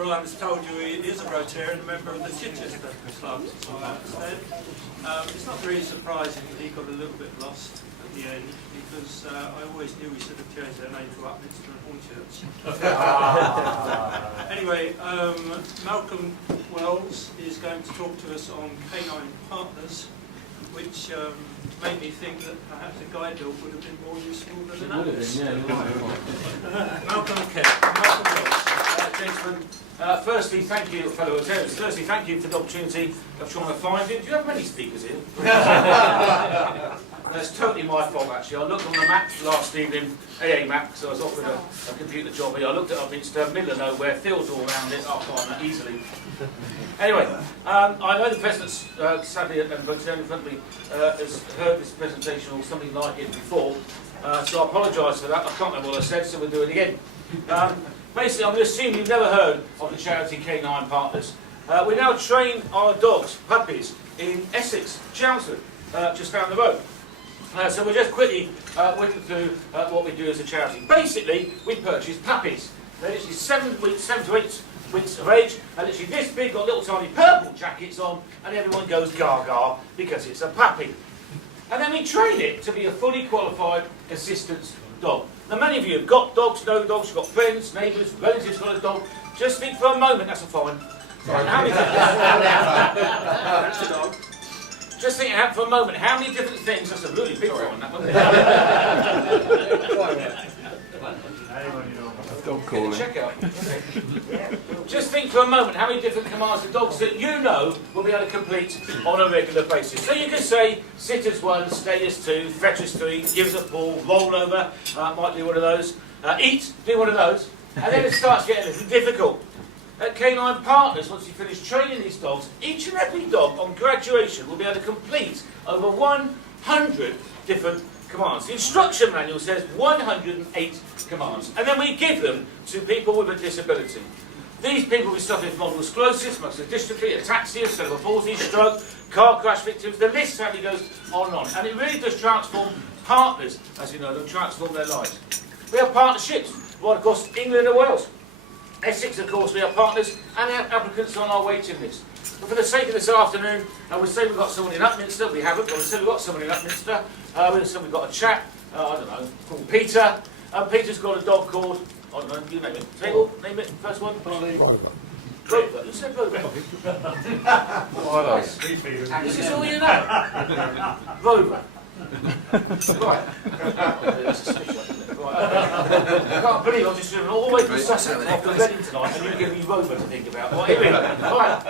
Brian's told you he is a Rotarian, a member of the Chichester Club, as I understand. It's not really surprising that he got a little bit lost at the end, because I always knew we should have changed their name to Upminster and Hornchurch. Anyway, Malcolm Wells is going to talk to us on Canine Partners, which made me think that perhaps a guide dog would have been more useful than an atlas. Malcolm Wells. Gentlemen, firstly, thank you, fellow attendants. Firstly, thank you for the opportunity of trying to find you. Do you have many speakers in? That's totally my fault, actually. I looked on the map last evening, AA map, so I was offered a computer job here. I looked at Upminster, middle of nowhere, fields all around it. I'll find that easily. Anyway, I know the President, sadly, and Rotarian in front of me, has heard this presentation or something like it before, so I apologise for that. I can't remember what I said, so we'll do it again. Basically, I'm going to assume you've never heard of the charity Canine Partners. We now train our dogs, puppies, in Essex, Chelmsford, just down the road. So we'll just quickly whip through what we do as a charity. Basically, we purchase puppies. They're literally 7 to 8 weeks of age, and literally this big, got little tiny purple jackets on, and everyone goes gaga because it's a puppy. And then we train it to be a fully qualified assistance dog. Now, many of you have got dogs, no dogs, you've got friends, neighbours, relatives got a dog. Just think for a moment, that's a fine. That's a dog. Just think for a moment, how many different things, that's a really big one, that one. Dog calling. Check out. Okay. Just think for a moment how many different commands the dogs that you know will be able to complete on a regular basis. So you can say, sit as 1, stay as 2, fetch as 3, give us a ball, roll over, might do one of those, eat, do one of those, and then it starts getting a little difficult. At Canine Partners, once you finish training these dogs, each and every dog on graduation will be able to complete over 100 different commands. The instruction manual says 108 commands, and then we give them to people with a disability. These people with suffering from multiple sclerosis, muscular dystrophy, ataxia, cerebral palsy, stroke, car crash victims, the list sadly goes on and on. And it really does transform partners, as you know, they'll transform their lives. We have partnerships right across England and Wales. Essex, of course, we have partners and have applicants on our waiting list. But for the sake of this afternoon, we say we've got someone in Upminster. We haven't, but we say we've got someone in Upminster. We say we've got a chap, I don't know, called Peter. Peter's got a dog called, I don't know, you name it. Table, name it, first one. Rover. Who said Rover? This is all you know. Rover. Right. I can't believe I've just driven all the way from Sussex after Reading tonight and you're giving me Rover to think about. Right, here we go. Right.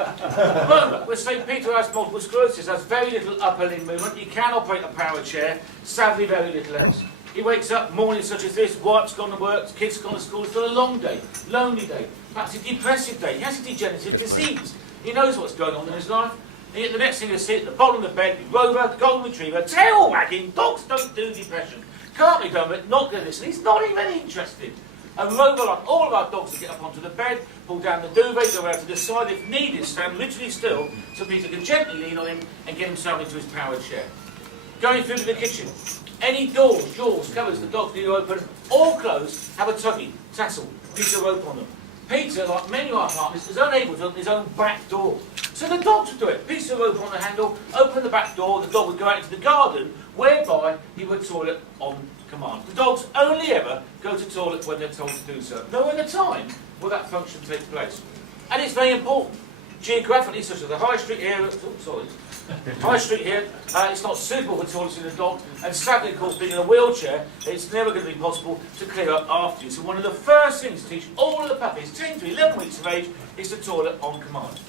Rover, we'll say Peter has multiple sclerosis, has very little upper limb movement, he can operate a power chair, sadly very little else. He wakes up mornings such as this, wife's gone to work, kids gone to school, it's been a long day, lonely day, perhaps a depressive day, he has a degenerative disease. He knows what's going on in his life. And yet the next thing you see at the bottom of the bed, Rover, golden retriever, tail wagging, dogs don't do depression. Can't be done with it, not going to listen. He's not even interested. And Rover, like all of our dogs, will get up onto the bed, pull down the duvet, go out to the side, if needed, stand literally still, so Peter can gently lean on him and get himself into his powered chair. Going through to the kitchen. Any doors, jaws, covers the dogs need to open, all closed, have a tuggy, tassel, piece of rope on them. Peter, like many of our partners, is unable to open his own back door. So the dogs would do it. Piece of rope on the handle, open the back door, the dog would go out into the garden, whereby he would toilet on command. The dogs only ever go to toilet when they're told to do so. No other time will that function take place. And it's very important. Geographically, such as the High Street here, High Street here, it's not suitable for toileting a dog, and sadly, of course, being in a wheelchair, it's never going to be possible to clear up after you. So one of the first things to teach all of the puppies, 10 to 11 weeks of age, is to toilet on command.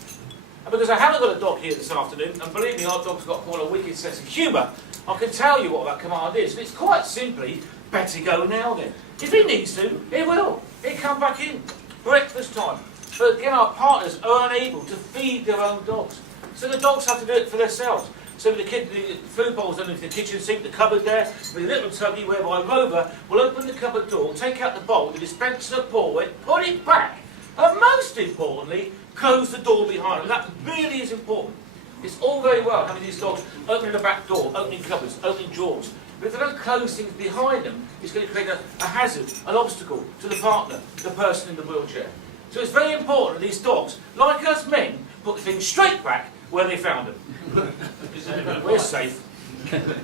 And because I haven't got a dog here this afternoon, and believe me, our dog's got quite a wicked sense of humour, I can tell you what that command is. And it's quite simply, better go now then. If he needs to, he will. He'll come back in. Breakfast time. But again, our partners are unable to feed their own dogs. So the dogs have to do it for themselves. So the food bowl's underneath the kitchen sink, the cupboard there, with a little tubby whereby Rover will open the cupboard door, take out the bowl, the dispenser of pour it, put it back, and most importantly, close the door behind them. That really is important. It's all very well having these dogs opening the back door, opening cupboards, opening drawers. But if they don't close things behind them, it's going to create a hazard, an obstacle to the partner, the person in the wheelchair. So it's very important that these dogs, like us men, put the things straight back where they found them. We're safe.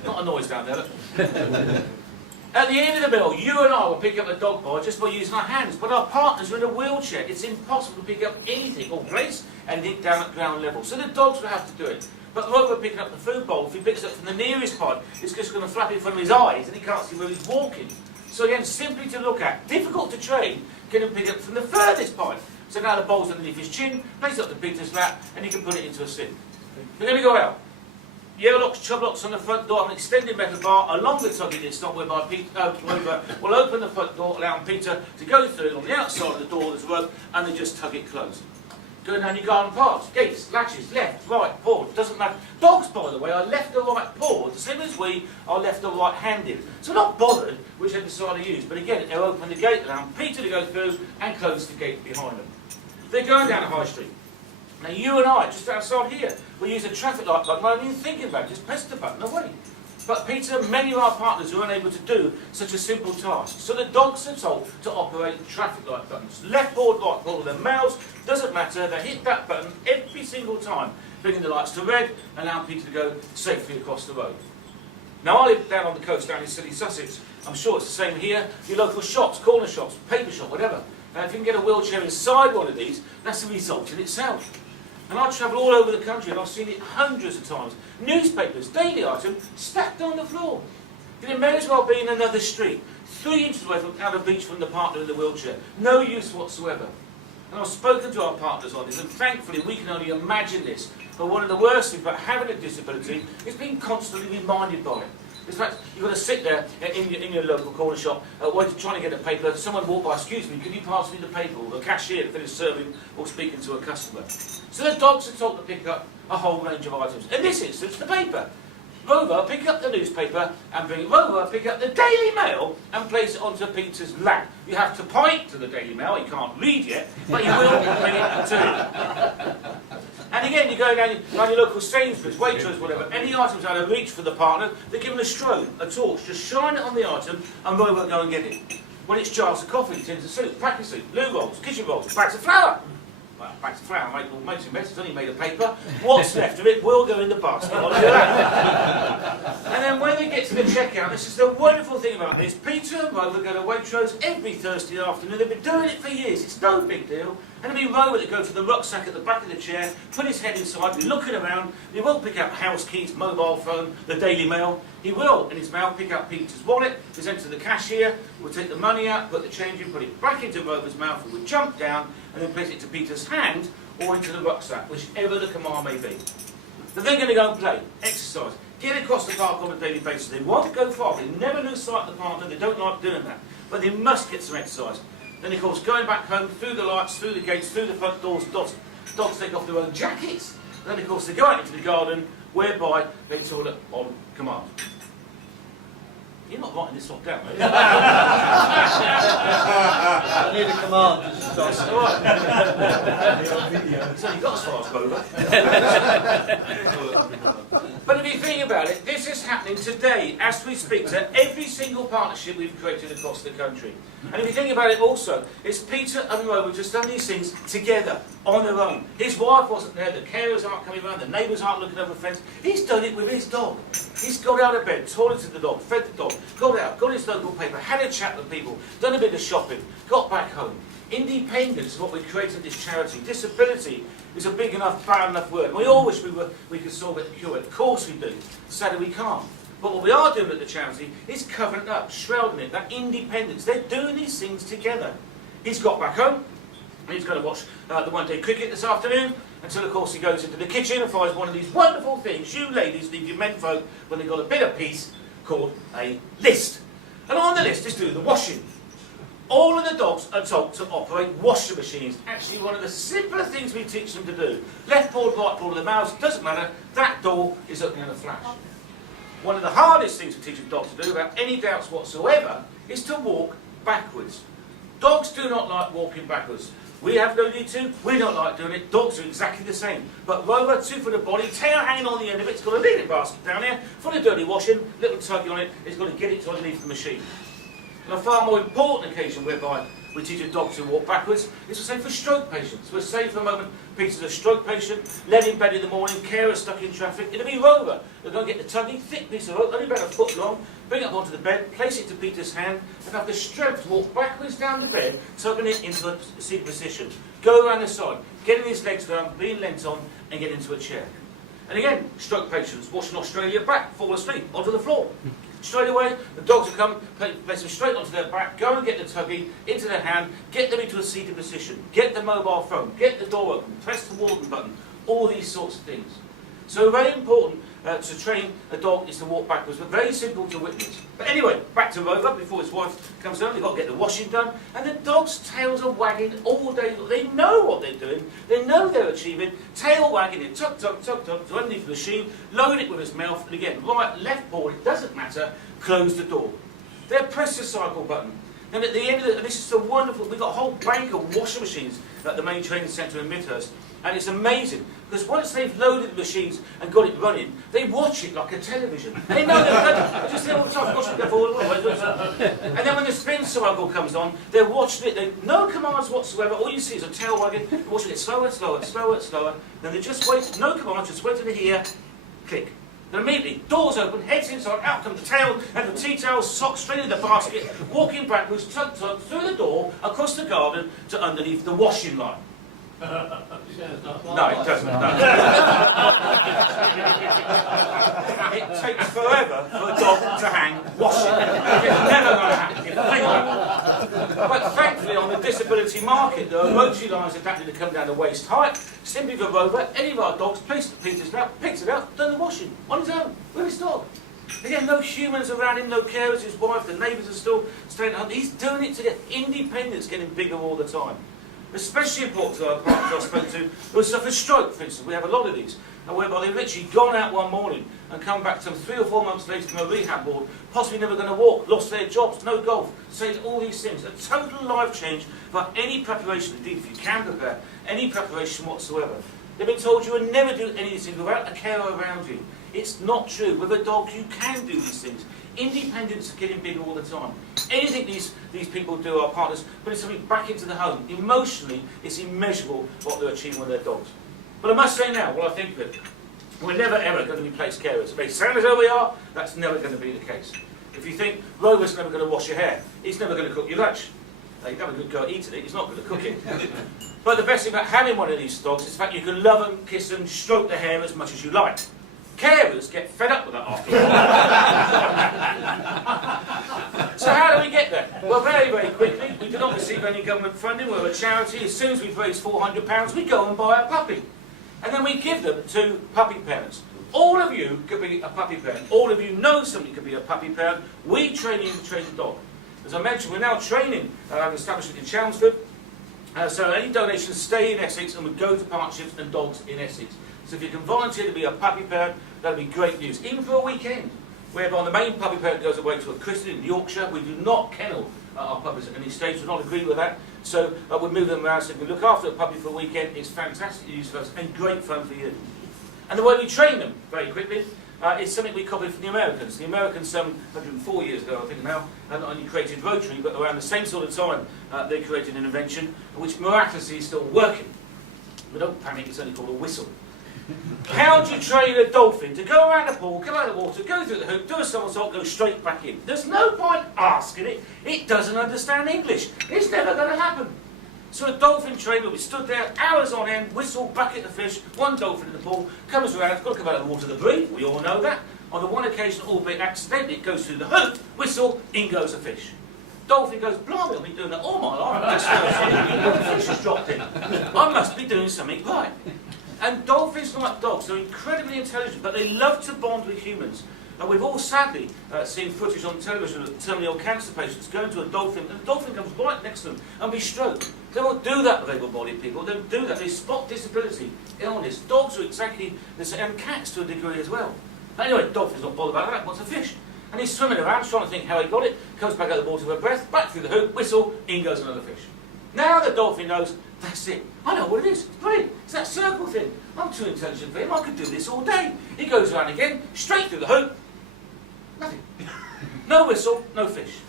Not a noise down there. At the end of the meal, you and I will pick up a dog bowl just by using our hands, but our partners are in a wheelchair. It's impossible to pick up anything or place and it down at ground level. So the dogs will have to do it. But Rover picking up the food bowl, if he picks it up from the nearest pod, it's just going to flap in front of his eyes and he can't see where he's walking. So again, simply to look at, difficult to train, get him pick up from the furthest pod. So now the bowl's underneath his chin, place it up to Peter's lap, and he can put it into a sin. We're going to go out. Yellow locks, chub locks on the front door, an extended metal bar along the tugging it stop whereby Rover will open the front door, allowing Peter to go through. On the outside of the door there's a rope, and they just tug it closed. Going down your garden paths, gates, latches, left, right, pawed, doesn't matter. Dogs, by the way, are left or right pawed, the same as we are left or right handed. So we're not bothered whichever side they use, but again, they'll open the gate, allowing Peter to go through and close the gate behind them. They're going down a high street. Now you and I, just outside here, we use a traffic light button, not even thinking about it, just press the button away. But Peter, many of our partners are unable to do such a simple task. So the dogs are told to operate the traffic light buttons. Left board, right board, their mouths, doesn't matter, they hit that button every single time, bringing the lights to red, allowing Peter to go safely across the road. Now I live down on the coast, down in City Sussex. I'm sure it's the same here. Your local shops, corner shops, paper shop, whatever. If you can get a wheelchair inside one of these, that's the result in itself. And I travel all over the country and I've seen it hundreds of times. Newspapers, daily item, stacked on the floor. It may as well be in another street, 3 inches away from out of reach from the partner in the wheelchair. No use whatsoever. And I've spoken to our partners on this, and thankfully we can only imagine this. But one of the worst things about having a disability is being constantly reminded by it. In fact, you've got to sit there in your local corner shop, trying to get a paper. Someone walk by, excuse me, could you pass me the paper? Or the cashier to finish serving or speaking to a customer. So the dogs are told to pick up a whole range of items. In this instance, the paper. Rover, pick up the newspaper and bring it. Rover, pick up the Daily Mail and place it onto Peter's lap. You have to point to the Daily Mail. He can't read yet, but he will bring it to him. And again, you go down your local Sainsbury's, Waitrose, whatever, any items out of reach for the partner, they're given a strobe, a torch, just shine it on the item and Rover will go and get it. When it's jars of coffee, tins of soup, packet of soup, loo rolls, kitchen rolls, bags of flour. Well, bags of flour makes it better, it's only made of paper. What's left of it will go in the basket. And then when they get to the checkout, this is the wonderful thing about this, Peter and Rover go to Waitrose every Thursday afternoon. They've been doing it for years, it's no big deal. And it'll be Rover that goes to the rucksack at the back of the chair, put his head inside, be looking around. He won't pick up house keys, mobile phone, the Daily Mail. He will, in his mouth, pick up Peter's wallet, present to the cashier, will take the money out, put the change in, put it back into Rover's mouth, and will jump down and then place it to Peter's hand or into the rucksack, whichever the command may be. Then they're going to go and play, exercise, get across the park on a daily basis. They won't go far, they never lose sight of the partner, they don't like doing that, but they must get some exercise. Then, of course, going back home, through the lights, through the gates, through the front doors, dogs take off their own jackets. Then, of course, they go out into the garden, whereby they toilet on command. You're not writing this one down, are you? I need a command to stop. That's all right. So you got as far as Rover. But if you think about it, this is happening today as we speak to every single partnership we've created across the country. And if you think about it also, it's Peter and Rover just done these things together, on their own. His wife wasn't there, the carers aren't coming around, the neighbours aren't looking over the fence. He's done it with his dog. He's got out of bed, toileted the dog, fed the dog, got out, got his local paper, had a chat with people, done a bit of shopping, got back home. Independence is what we created this charity. Disability is a big enough, bad enough word. We all wish we could solve it and cure it. Of course we do. Sadly we can't. But what we are doing at the charity is covering it up, shrouding it, that independence. They're doing these things together. He's got back home, and he's going to watch the one-day cricket this afternoon, until of course he goes into the kitchen and finds one of these wonderful things you ladies leave your menfolk when they've got a bit of peace, called a list. And on the list is do the washing. All of the dogs are told to operate washing machines. Actually, one of the simpler things we teach them to do. Left board, right board of the mouse, doesn't matter. That door is opening in a flash. One of the hardest things we teach a dog to do, without any doubts whatsoever, is to walk backwards. Dogs do not like walking backwards. We have no need to, we don't like doing it, dogs are exactly the same. But Rover, 2 foot of body, tail hanging on the end of it, it's got a little basket down there, full of dirty washing, little tuggy on it, it's got to get it to underneath the machine. On a far more important occasion whereby we teach a dog to walk backwards. It's the same for stroke patients. We'll say for a moment, Peter's a stroke patient, led in bed in the morning, carer stuck in traffic. It'll be Rover. They're going to get the tuggy, thick piece of rope, only about a foot long, bring it up onto the bed, place it to Peter's hand, and have the strength to walk backwards down the bed, tugging it into a seated position. Go around the side, getting his legs down, being leant on, and get into a chair. And again, stroke patients, watching Australia back, fall asleep, onto the floor. Straight away, the dogs will come, place them straight onto their back, go and get the tuggy into their hand, get them into a seated position, get the mobile phone, get the door open, press the warden button, all these sorts of things. So very important to train a dog is to walk backwards, but very simple to witness. But anyway, back to Rover, before his wife comes home, they've got to get the washing done, and the dog's tails are wagging all day. They know what they're doing, they know they're achieving, tail wagging it, tug, tug, tug, tug, to underneath the machine, load it with his mouth, and again, right, left paw, it doesn't matter, close the door. They press the cycle button. And at the end of this is so wonderful, we've got a whole bank of washing machines at the main training centre in Midhurst. And it's amazing, because once they've loaded the machines and got it running, they watch it like a television. They know they've done it. They just say all the time, watch it go forward. And then when the spin cycle comes on, they're watching it. No commands whatsoever. All you see is a tail wagging. They're watching it slower, slower, slower, slower. Then they just wait, no commands, just wait till they hear, click. Then immediately, doors open, heads inside, out come the tail, and the tea-towel, socks straight in the basket, walking backwards, tug, tug, through the door, across the garden, to underneath the washing line. No, it doesn't. No. It takes forever for a dog to hang washing. It's never going to happen. But thankfully, on the disability market, there are rotary lines adapted to come down to waist height. Simply for Rover, any of our dogs placed at Peter's now, picks it up, done the washing on his own with his dog. Again, no humans around him, no carers, his wife, the neighbours are still staying at home. He's doing it to get independence, getting bigger all the time. Especially important to our partners I spoke to who suffered stroke, for instance. We have a lot of these, and whereby they've literally gone out one morning and come back some 3 or 4 months later from a rehab board, possibly never going to walk, lost their jobs, no golf, saying all these things. A total life change for any preparation, indeed if you can prepare, any preparation whatsoever. They've been told you will never do any of these things without a carer around you. It's not true. With a dog you can do these things. Independence is getting bigger all the time. Anything these people do, our partners, putting something back into the home, emotionally, it's immeasurable what they're achieving with their dogs. But I must say now, what I think of it, we're never ever going to be place carers. It may sound as though we are, that's never going to be the case. If you think Rover's never going to wash your hair, he's never going to cook your lunch. You have a good go at eating it, he's not going to cook it. But the best thing about having one of these dogs is the fact you can love them, kiss them, stroke their hair as much as you like. Carers get fed up with that after a while. So how do we get there? Well, very, very quickly. We do not receive any government funding. We're a charity. As soon as we've raised £400, we go and buy a puppy. And then we give them to puppy parents. All of you could be a puppy parent. All of you know somebody could be a puppy parent. We train you to train the dog. As I mentioned, we're now training an establishment in Chelmsford. So any donations stay in Essex and would go to partnerships and dogs in Essex. So if you can volunteer to be a puppy parent, that'll be great news. Even for a weekend, whereby the main puppy parent goes away to a christening in Yorkshire. We do not kennel our puppies at any stage. We do not agree with that. So we move them around. So if we look after a puppy for a weekend, it's fantastic news for us and great fun for you. And the way we train them, very quickly, is something we copied from the Americans. The Americans, some 104 years ago, I think now, not only created Rotary, but around the same sort of time, they created an invention which miraculously is still working. But don't panic, it's only called a whistle. How do you train a dolphin to go around the pool, come out of the water, go through the hoop, do a somersault, go straight back in? There's no point asking it. It doesn't understand English. It's never going to happen. So a dolphin trainer will be stood there, hours on end, whistle, bucket the fish, one dolphin in the pool, comes around, it's got to come out of the water to breathe, we all know that. On the one occasion, albeit accidentally, it goes through the hoop, whistle, in goes a fish. Dolphin goes, blimey, I've been doing that all my life. The fish has dropped in. I must be doing something right. And dolphins, like dogs, they're incredibly intelligent, but they love to bond with humans. And we've all sadly seen footage on television of terminally ill cancer patients going to a dolphin, and the dolphin comes right next to them and be stroked. They won't do that with able-bodied people. They don't do that. They spot disability, illness. Dogs are exactly the same, and cats to a degree as well. Anyway, dolphin's not bothered about that. Wants a fish. And he's swimming around, trying to think how he got it, comes back out of the water with a breath, back through the hoop, whistle, in goes another fish. Now the dolphin knows, that's it. I know what it is. It's brilliant. It's that circle thing. I'm too intelligent for him. I could do this all day. He goes around again, straight through the hoop. Nothing. No whistle, no fish.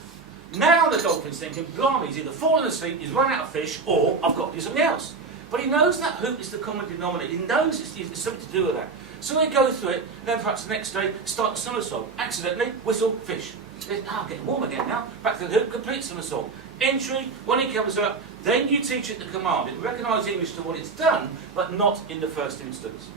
Now the dolphin's thinking, blimey, he's either fallen asleep, he's run out of fish, or I've got to do something else. But he knows that hoop is the common denominator. He knows it's something to do with that. So they go through it, and then perhaps the next day start the somersault. Accidentally, whistle, fish. Getting warm again now. Back to the hoop, complete somersault. Entry, when he comes up, then you teach it the command. It recognises English to what it's done, but not in the first instance.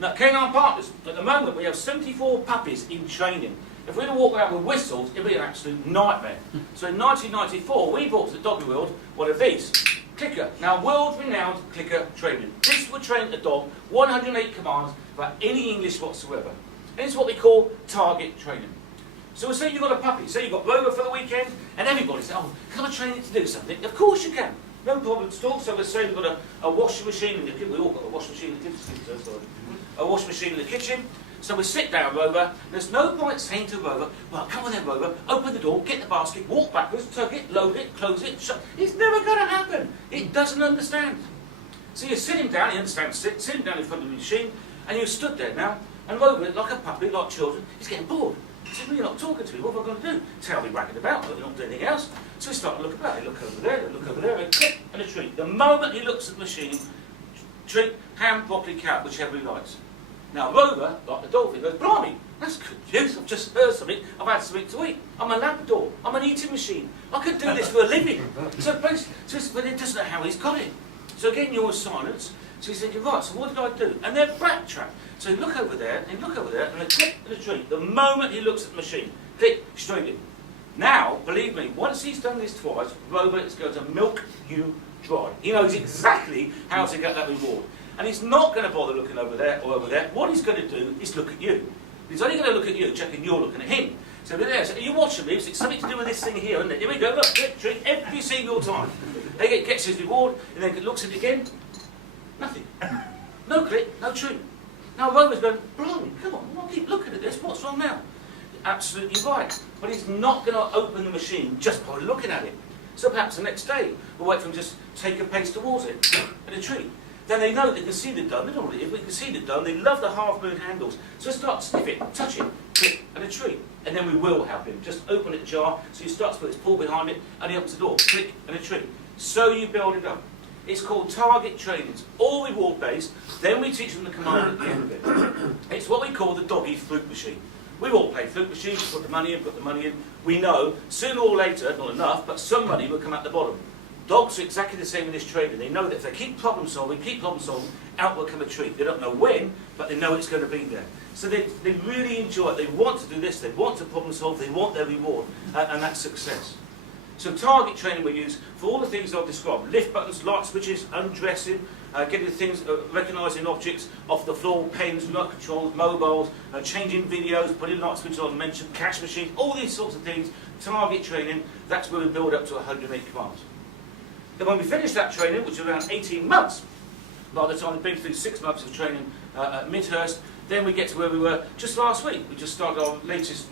Now, Canine Partners, at the moment we have 74 puppies in training. If we were to walk around with whistles, it'd be an absolute nightmare. So in 1994, we brought to the doggy world one of these. Clicker. Now, world-renowned clicker training. This would train a dog 108 commands without any English whatsoever. And it's what we call target training. So we'll say you've got a puppy, say you've got Rover for the weekend, and everybody says, oh, can I train it to do something? Of course you can. No problem at all. So we'll say we've got a washing machine in the kitchen. We all got a washing machine in the kitchen. A washing machine in the kitchen. So we sit down, Rover. There's no point saying to Rover, well, come on then, Rover, open the door, get the basket, walk backwards, tug it, load it, close it, shut. It's never going to happen. It doesn't understand. So you sit him down, he understands, sit him down in front of the machine, and you stood there now, and Rover, like a puppy, like children, he's getting bored. He said, well, you're not talking to me, what am I going to do? Tell me wagging about, but you're not doing anything else. So we start to look about, look over there, and click, and a treat. The moment he looks at the machine, treat, ham, broccoli, carrot, whichever he likes. Now Rover, like the dolphin, goes, blimey, that's good news, I've just heard something, I've had something to eat. I'm a Labrador, I'm an eating machine, I could do this for a living. So basically, but it doesn't know how he's got it. So again, you're in silence, so he's thinking, right, so what did I do? And then backtrack. So you look over there, and then click and a treat. The moment he looks at the machine, click, straight in. Now, believe me, once he's done this twice, Rover is going to milk you dry. He knows exactly how to get that reward. And he's not going to bother looking over there or over there. What he's going to do is look at you. He's only going to look at you, checking you're looking at him. So there, so are you watching me? It's something to do with this thing here, isn't it? Here we go, look, click, treat, every single time. He gets his reward, and then looks at it again. Nothing. No click, no treat. Now Rover's going, blimey, come on, I'll keep looking at this, what's wrong now? Absolutely right. But he's not going to open the machine just by looking at it. So perhaps the next day, we'll wait for him to just take a pace towards it, and a treat. Then they know they can see the dome. They don't really, if we can see the dome, they love the half-moon handles. So start to sniff it, touch it, click, and a treat. And then we will help him. Just open it jar, so he starts to put his paw behind it, and he opens the door, click, and a treat. So you build it up. It's called target training. It's all reward-based. Then we teach them the command at the end of it. It's what we call the doggy fruit machine. We all play fruit machines, put the money in. We know, sooner or later, not enough, but some money will come out the bottom. Dogs are exactly the same in this training. They know that if they keep problem solving, out will come a treat. They don't know when, but they know it's going to be there. So they really enjoy it. They want to do this, they want to problem solve, they want their reward, and that's success. So target training we use for all the things I've described. Lift buttons, light switches, undressing, getting things, recognising objects off the floor, pens, remote controls, mobiles, changing videos, putting light switches on, mentioned cash machines, all these sorts of things. Target training, that's where we build up to 108 commands. Then when we finish that training, which is around 18 months, by the time we've been through 6 months of training at Midhurst, then we get to where we were just last week. We just started our latest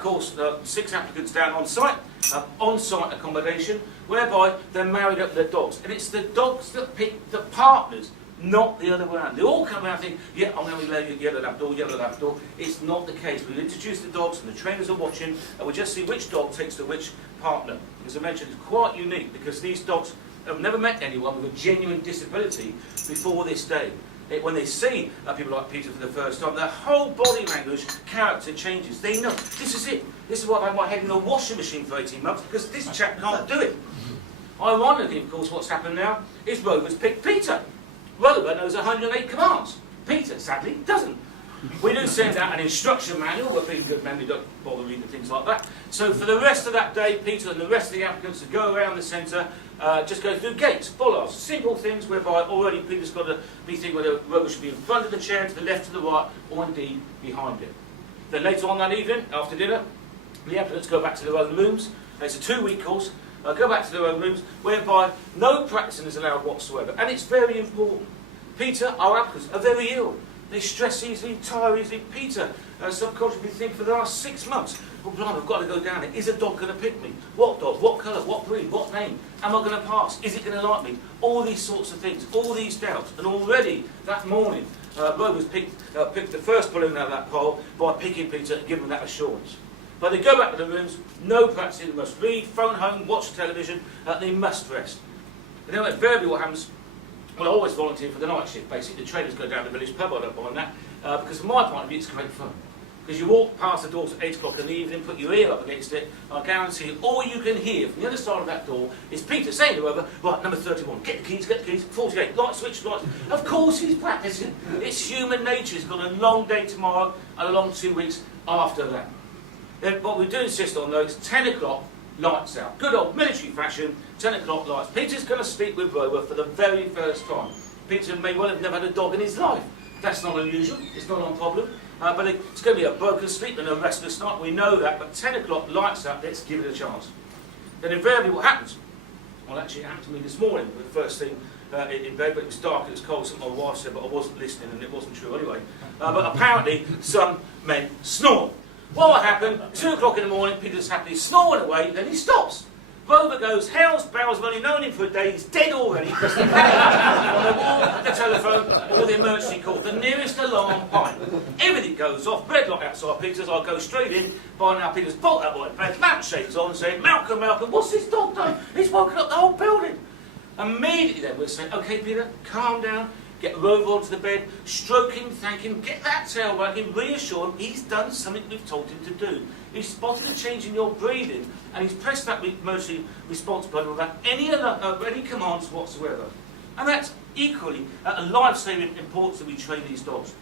course, 6 applicants down on site accommodation, whereby they're married up with their dogs. And it's the dogs that pick the partners, not the other way around. They all come around and think, yeah, I'm going to be yellow Labrador. It's not the case. We'll introduce the dogs and the trainers are watching, and we just see which dog takes to which partner. As I mentioned, it's quite unique because these dogs have never met anyone with a genuine disability before this day. When they see people like Peter for the first time, their whole body language, character changes. They know, this is it. This is why I've had my head in a washing machine for 18 months, because this chap can't do it. Ironically, of course, what's happened now is Rover's picked Peter. Rover knows 108 commands. Peter, sadly, doesn't. We do send out an instruction manual, but being good men, we don't bother reading things like that. So for the rest of that day, Peter and the rest of the applicants to go around the centre, just go through gates, bollards, simple things whereby already Peter's got to be thinking whether Rover should be in front of the chair, to the left, to the right, or indeed behind it. Then later on that evening, after dinner, the applicants go back to their own rooms. It's a 2-week course. Go back to their own rooms, whereby no practicing is allowed whatsoever. And it's very important. Peter, our applicants, are very ill. They stress easily, tire easily. Peter, subconsciously think for the last 6 months, well, blimey, I've got to go down there. Is a dog going to pick me? What dog? What colour? What breed? What name? Am I going to pass? Is it going to like me? All these sorts of things, all these doubts. And already that morning, Rover's picked the first balloon out of that pole by picking Peter and giving him that assurance. But they go back to the rooms, no practicing, they must read, phone home, watch television, they must rest. And then invariably what happens, well, I always volunteer for the night shift, basically. The trainers go down to the village pub, I don't mind that, because from my point of view it's great fun. Because you walk past the doors at 8 o'clock in the evening, put your ear up against it, I guarantee you, all you can hear from the other side of that door is Peter saying to whoever, right, number 31, get the keys, 48, light switch, light. Of course he's practicing. It's human nature. He's got a long day tomorrow and a long 2 weeks after that. Then what we do insist on, though, is 10 o'clock, lights out. Good old military fashion, 10 o'clock lights. Peter's going to speak with Rover for the very first time. Peter may well have never had a dog in his life. That's not unusual. It's not a problem. But it's going to be a broken sleep and a restless night. We know that. But 10 o'clock, lights out, let's give it a chance. Then invariably what happens? Well, actually it happened to me this morning, the first thing in bed, but it was dark, it was cold, something my wife said, but I wasn't listening and it wasn't true anyway. But apparently some men snore. Well, what happened? 2 o'clock in the morning, Peter's happily snoring away, then he stops. Rover goes, hell's bells, I've only known him for a day, he's dead already. On the wall, the telephone, or the emergency call, the nearest alarm pint. Everything goes off, red light outside Peter's, I go straight in, by now Peter's bolt out of bed, lampshades on, saying, Malcolm, what's this dog done? He's woken up the whole building. Immediately then we're saying, okay Peter, calm down, get Rover onto the bed, stroke him, thank him, get that tail wagging, reassure him he's done something we've told him to do. He's spotted a change in your breathing and he's pressed that emergency response button without any commands whatsoever. And that's equally a life-saving importance that we train these dogs.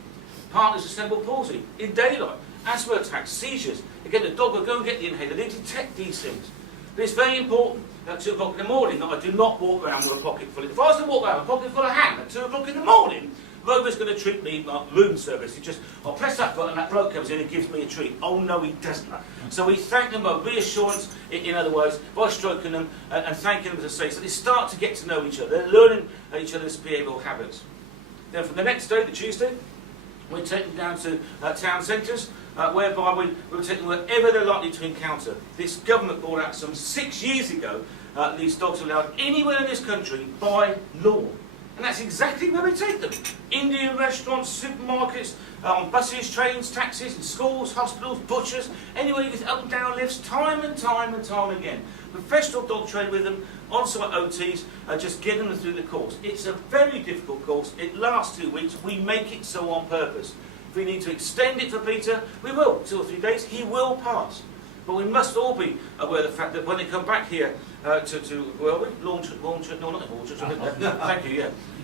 Partners with cerebral palsy, in daylight, asthma attacks, seizures. Again, the dog will go and get the inhaler, they detect these things. But it's very important at 2 o'clock in the morning that I do not walk around with a pocket full of... If I was to walk around with a pocket full of ham at 2 o'clock in the morning, Rover's going to treat me like room service. I'll press that button and that bloke comes in and gives me a treat. Oh no, he doesn't. So we thank them by reassurance, in other words, by stroking them and thanking them, as I say, so they start to get to know each other. They're learning each other's behavioural habits. Then from the next day, the Tuesday, we take them down to town centres, whereby we'll take them wherever they're likely to encounter. This government brought out some 6 years ago, these dogs are allowed anywhere in this country by law. And that's exactly where we take them. Indian restaurants, supermarkets, on buses, trains, taxis, in schools, hospitals, butchers, anywhere you get up and down lifts, time and time and time again. Professional dog train with them, on-site OTs, just getting them through the course. It's a very difficult course. It lasts 2 weeks. We make it so on purpose. If we need to extend it for Peter, we will. 2 or 3 days, he will pass. But we must all be aware of the fact that when they come back here where are we? Launch, no, not Launch, thank you,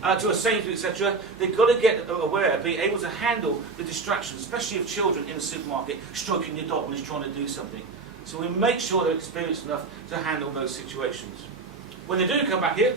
yeah. To a Sainsbury's, etc., they've got to get aware, be able to handle the distractions, especially of children in the supermarket, stroking your dog when he's trying to do something. So we make sure they're experienced enough to handle those situations. When they do come back here,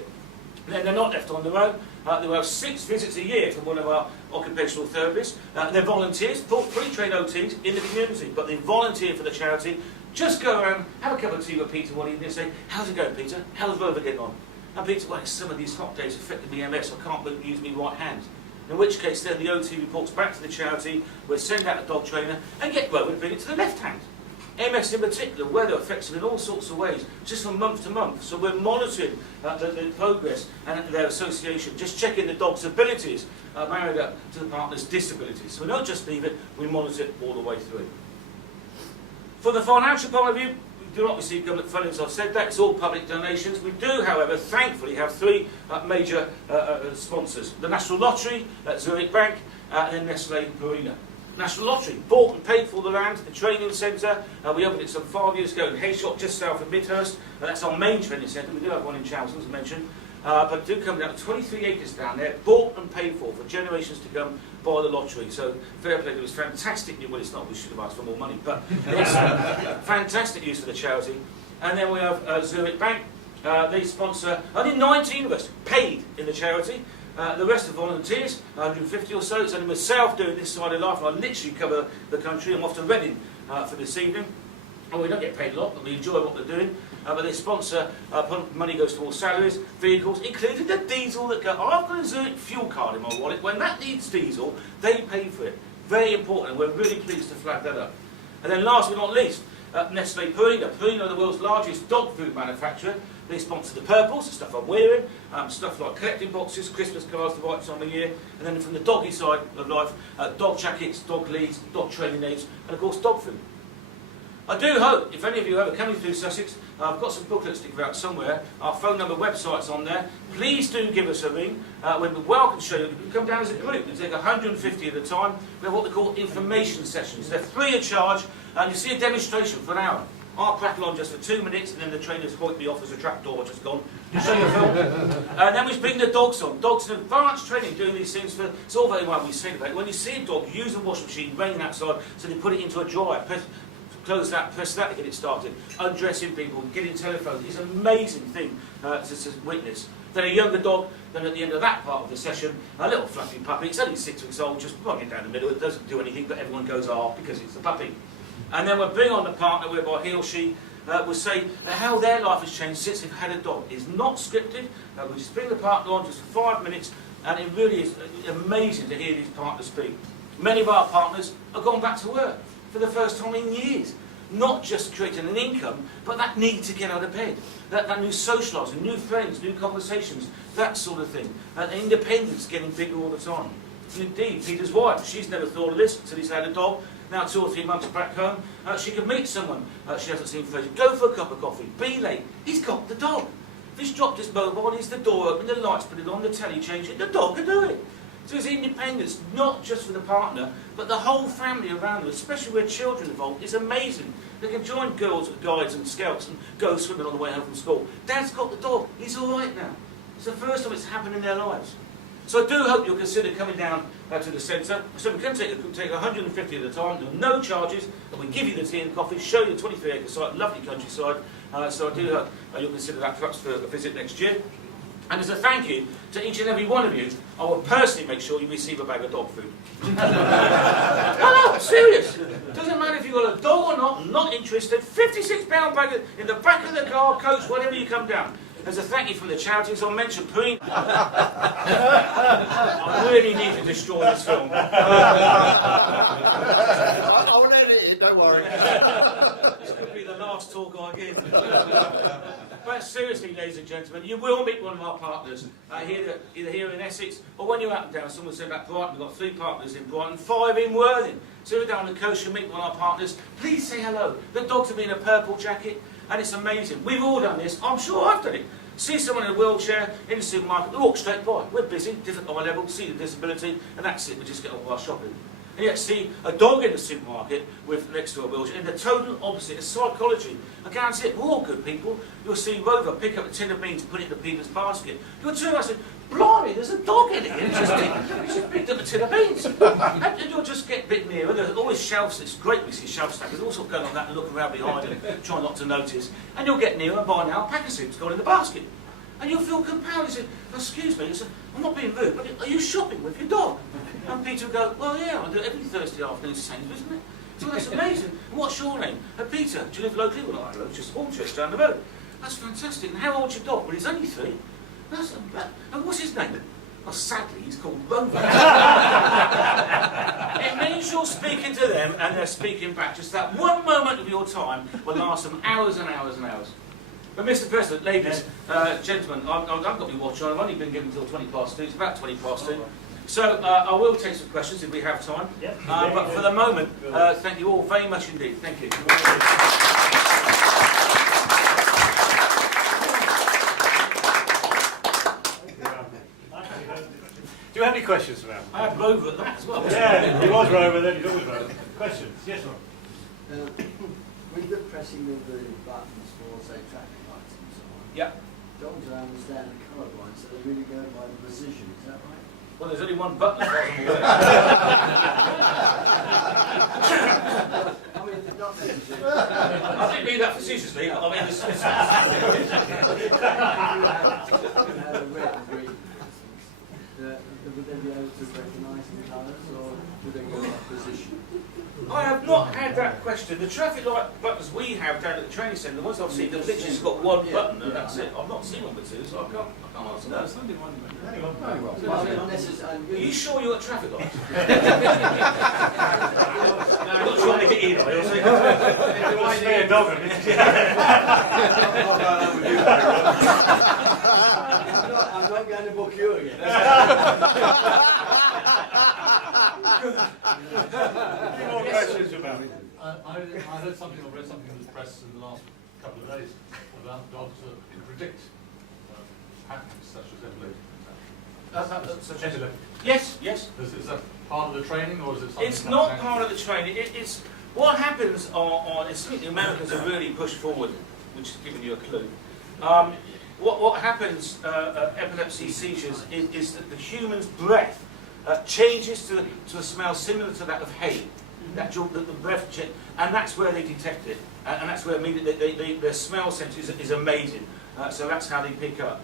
then they're not left on their own. They will have 6 visits a year from one of our occupational therapists. They're volunteers, fully trained OTs in the community, but they volunteer for the charity. Just go around, have a cup of tea with Peter one evening and say, how's it going, Peter? How's Rover getting on? And Peter, well, some of these hot days affected me MS, I can't use my right hand. In which case then the OT reports back to the charity, we'll send out a dog trainer and get Rover to bring it to the left hand. MS in particular, weather affects them in all sorts of ways, just from month to month. So we're monitoring the progress and their association, just checking the dog's abilities married up to the partner's disabilities. So we don't just leave it, we monitor it all the way through. From the financial point of view, we do not receive government funding, as I've said that, it's all public donations. We do, however, thankfully have 3 major sponsors. The National Lottery, Zurich Bank, and then Nestlé Purina. National Lottery, bought and paid for the land, the training centre. We opened it some 5 years ago in Hayshot, just south of Midhurst. That's our main training centre. We do have one in Chelmsford, as I mentioned. But do come down to 23 acres down there, bought and paid for generations to come by the lottery. So fair play, it was fantastic. Well, it's not, we should have asked for more money, but it's fantastic use of the charity. And then we have Zurich Bank. They sponsor, only 19 of us paid in the charity. The rest are volunteers, 150 or so. It's only myself doing this side of life, and I literally cover the country. I'm off to Reading for this evening. Oh, we don't get paid a lot, but we enjoy what they're doing. But they sponsor, money goes towards salaries, vehicles, including the diesel that go. I've got a Zurich fuel card in my wallet. When that needs diesel, they pay for it. Very important, and we're really pleased to flag that up. And then last but not least, Nestlé Purina. Purina are the world's largest dog food manufacturer. They sponsor the purples, the stuff I'm wearing, stuff like collecting boxes, Christmas cards the right time of year, and then from the doggy side of life, dog jackets, dog leads, dog training aids, and of course dog food. I do hope, if any of you are ever coming through Sussex, I've got some booklets to give out somewhere. Our phone number, website's on there. Please do give us a ring. We'd be welcome to show you. You can come down as a group. We take 150 at a time. We have what we call information sessions. They're free of charge, and you see a demonstration for an hour. I'll prattle on just for 2 minutes, and then the trainers hoik me off as a trapdoor just gone to show you a film. And then we bring the dogs on. Dogs in advanced training doing these things for. It's all very well we say about it. When you see a dog use a washing machine, raining outside, so they put it into a dryer. Close that, press that to get it started. Undressing people, getting telephones. It's an amazing thing to witness. Then a younger dog, then at the end of that part of the session, a little fluffy puppy. It's only 6 weeks old, just running down the middle. It doesn't do anything, but everyone goes, "Ah," because it's a puppy. And then we'll bring on the partner whereby he or she will say how their life has changed since they've had a dog. It's not scripted. We just bring the partner on just for 5 minutes, and it really is amazing to hear these partners speak. Many of our partners have gone back to work for the first time in years. Not just creating an income, but that need to get out of bed. That new socialising, new friends, new conversations, that sort of thing. Independence getting bigger all the time. Indeed, Peter's wife, she's never thought of this until he's had a dog. Now 2 or 3 months back home, she can meet someone she hasn't seen for ages. Go for a cup of coffee, be late. He's got the dog. If he's dropped his mobile, he's the door open, the lights put it on, the telly change it, the dog can do it. So it's independence, not just for the partner, but the whole family around them, especially where children are involved, is amazing. They can join girls, guides and scouts and go swimming on the way home from school. Dad's got the dog, he's all right now. It's the first time it's happened in their lives. So I do hope you'll consider coming down to the centre. So we can take 150 at a time, there are no charges, and we give you the tea and coffee, show you the 23-acre site, lovely countryside. So I do hope you'll consider that perhaps for a visit next year. And as a thank you to each and every one of you, I will personally make sure you receive a bag of dog food. No, I'm serious. Doesn't matter if you've got a dog or not, I'm not interested. £56 bag in the back of the car, coach, whatever you come down. As a thank you from the charities, I'll mention Preen. I really need to destroy this film. I'll edit it, don't worry. This could be the last talk I give. But seriously, ladies and gentlemen, you will meet one of our partners either here in Essex or when you're out and down. Someone said about Brighton, we've got 3 partners in Brighton, 5 in Worthing. So if you're down the coast, you'll meet one of our partners. Please say hello. The dogs have been in a purple jacket, and it's amazing. We've all done this. I'm sure I've done it. See someone in a wheelchair in the supermarket, we walk straight by. We're busy, different eye level, see the disability, and that's it. We just get on with our shopping. And yet see a dog in the supermarket with next to a wheelchair, in the total opposite. It's psychology. I guarantee it, we're all good people. You'll see Rover pick up a tin of beans and put it in Peter's basket. You'll turn around and say, "Blimey, there's a dog in here." He just picked up a tin of beans. And you'll just get a bit nearer. There's always shelves. It's great we see shelf stackers. There's all sort of going on that and look around behind and try not to notice. And you'll get nearer and buy an alpaca suit's gone in the basket. And you'll feel compelled. You say, "Excuse me," "I'm not being rude, but are you shopping with your dog?" And Peter will go, "Well, yeah, I do it every Thursday afternoon, it's the same, isn't it?" So that's amazing. And what's your name? Peter. Do you live locally? Well, I live just Hornchurch down the road. That's fantastic. And how old's your dog? Well, he's only 3. And what's his name? Well, sadly, he's called Rover. It means you're speaking to them and they're speaking back. Just that one moment of your time will last them hours and hours and hours. But Mr. President, ladies, gentlemen, I've got my watch on. I've only been given until 20 past 2. It's about 20 past 2. So I will take some questions if we have time. But for the moment, thank you all very much indeed. Thank you. Do you have any questions for him? I had Rover at that as well. Yeah, he was Rover, then he's always Rover. Questions? Yes, Ron. With the pressing of the buttons for, say, traffic lights and so on, Yeah. dogs, I understand, are colourblind, so they really go by the position, is that right? Well, there's only one button. I mean, not necessarily. I didn't mean that facetiously. I mean, Have a red and green. Would they be able to recognise the colours, or would they go by position? I have not had that question. The traffic light buttons we have down at the training centre, the ones I've seen, they've literally just got one button and that's it. I've not seen one with 2, so I can't answer that. There's only one. Well, not necessarily. Are you sure you're at traffic lights? No, I'm not trying to get in, I also. It must be a dog. I'm not going to book you again. Any more questions about it? I heard something or read something in the press in the last couple of days about dogs that can predict happenings such as epilepsy. Yes, yes. Is that part of the training, or is it something? It's not part of the training. It's what happens on. It's something the Americans have really pushed forward, which is giving you a clue. What happens epilepsy seizures is that the human's breath changes to a smell similar to that of hay. The breath change, and that's where they detect it, and that's where immediately their smell sense is amazing. So that's how they pick up.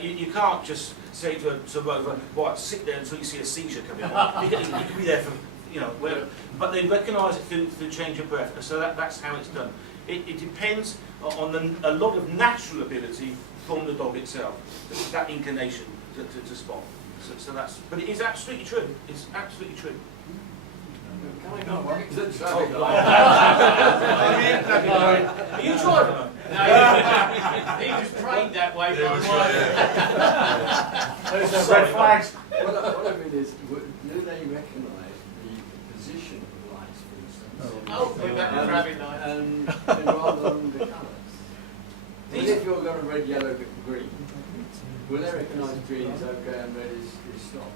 You can't just say to a rover, right, sit there until you see a seizure coming on. You can be there for, whatever. But they recognise it through change of breath. So that's how it's done. It depends on a lot of natural ability from the dog itself, that inclination to spot. So that's, but it is absolutely true. It's absolutely true. Can I go on? Is it Oh, traffic Are you driving? No, he was trained that way. There's no red flags. What I mean is, do they recognise the position of the lights, for instance? Oh, with that traffic light. And rather than the colours. But if you're going red, yellow, green, will they recognise green is okay and red is stop?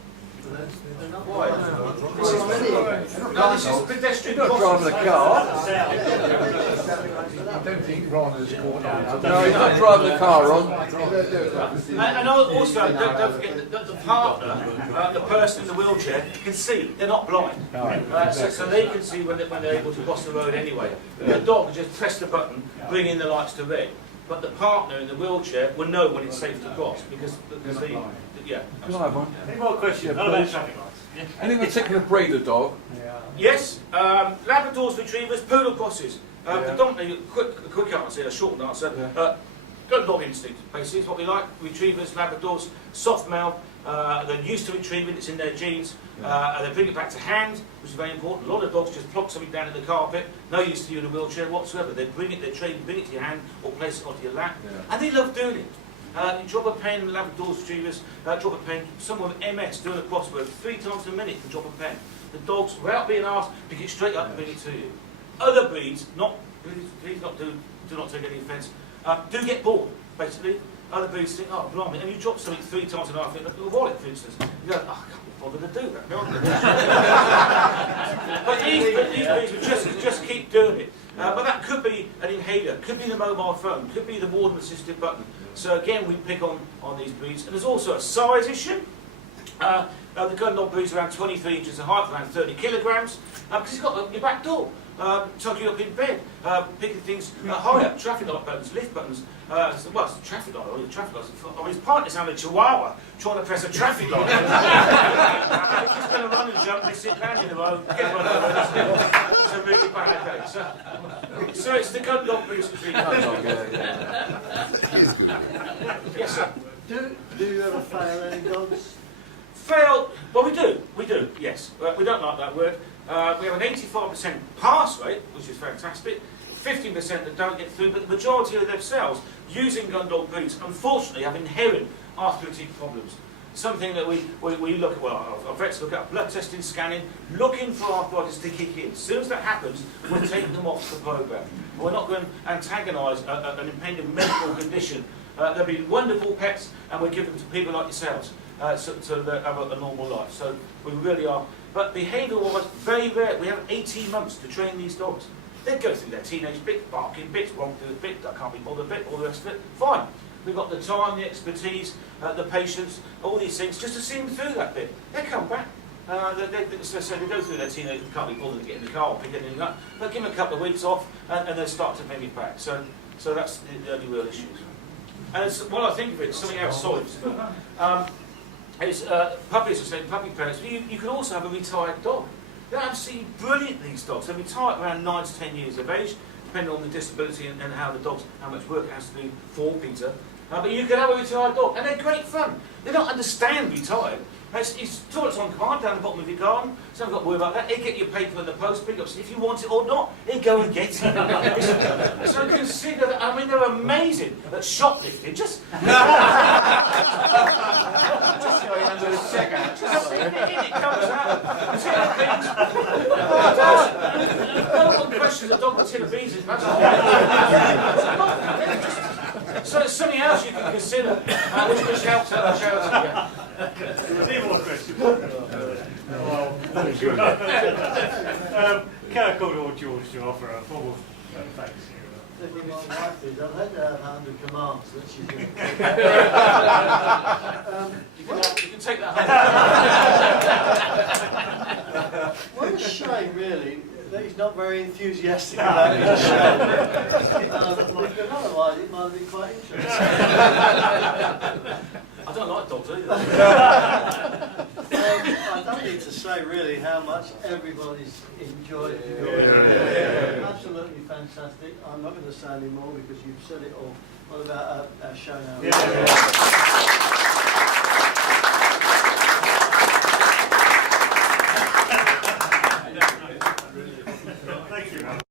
Why? No, This is pedestrian You're not driving a car. I don't think Ron has caught on. No, he's not driving a car, Ron. And also, don't forget that the partner, the person in the wheelchair, can see. They're not blind. So they can see when they're able to cross the road anyway. The dog will just press the button, bring in the lights to red. But the partner in the wheelchair will know when it's safe to cross because they, yeah. Can I have one? Any more questions? Not about traffic lights. Any particular breed of dog? Yes, Labradors, Retrievers, Poodle Crosses. Predominantly, quick answer, a short answer. Good dog instinct, basically, is what we like. Retrievers, Labradors, soft mouth. They're used to retrieving, it's in their genes. They bring it back to hand, which is very important. A lot of dogs just plonk something down in the carpet, no use to you in a wheelchair whatsoever. They bring it, they train, bring it to your hand or place it onto your lap, and they love doing it. You drop a pen, Labradors, Retrievers, drop a pen. Someone with MS doing a crossword 3 times a minute can drop a pen. The dogs, without being asked, pick it straight up and bring it to you. Other breeds, please do not take any offence, do get bored, basically. Other breeds think, oh, blimey, and you drop something 3 times in half, like a wallet, for instance. You go, oh, I can't be bothered to do that. But these breeds will just keep doing it. But that could be an inhaler, could be the mobile phone, could be the warden-assisted button. So again, we pick on these breeds. And there's also a size issue. The gun dog breed's around 23 inches in height, around 30 kilograms, because it's got your back door. Tuck you up in bed, picking things high up, traffic light buttons, lift buttons. Well, it's a traffic light, or the traffic lights. I mean, his partner's having a chihuahua trying to press a traffic light. He's just going to run and jump, they sit down in the road, get run over. It's a really bad day. So it's the gun dog breed. Yes, sir. Do you ever fail any dogs? Fail? Well, we do, yes. We don't like that word. We have an 85% pass rate, which is fantastic, 15% that don't get through, but the majority of themselves, using gun dog breeds, unfortunately have inherent arthritic problems. Something that we look at, well, our vets look at blood testing, scanning, looking for arthritis to kick in. As soon as that happens, we're taking them off the programme. We're not going to antagonise an impending medical condition. They'll be wonderful pets, and we give them to people like yourselves. So they have a normal life. So we really are. But behavioural-wise, very rare. We have 18 months to train these dogs. They go through their teenage bit, barking bits, won't do a bit, I can't be bothered bit, all the rest of it. Fine. We've got the time, the expertise, the patience, all these things, just to see them through that bit. They come back. So they go through their teenage, can't be bothered to get in the car or pick anything up. But give them a couple of weeks off, and they start to bring it back. So that's the only real issues. And it's, well, I think of it, something else, sorry. It's puppies, I say puppy parents. You can also have a retired dog. They're absolutely brilliant, these dogs. They retire around 9 to 10 years of age, depending on the disability and how much work it has to do for Peter. But you can have a retired dog, and they're great fun. They don't understand retired. It's toilets on command down the bottom of your garden, so I've got to worry about that. They get your paper in the post, pick up, if you want it or not, they go and get it. So consider that, I mean, they're amazing at shoplifting. Just going under the check out. It comes out. No one questions a dog with tin of beans in his So there's something else you can consider, which helps out the charity. Any more questions? Well, can I call on George to offer a formal thanks here? The thing my wife is, I've had 100 commands that she's going to You can take that home. What a shame, really, that he's not very enthusiastic about his show. Because otherwise it might have been quite interesting. I don't like dogs either. I don't need to say, really, how much everybody's enjoyed it. Absolutely fantastic. I'm not going to say any more because you've said it all. What about our show now? Thank you.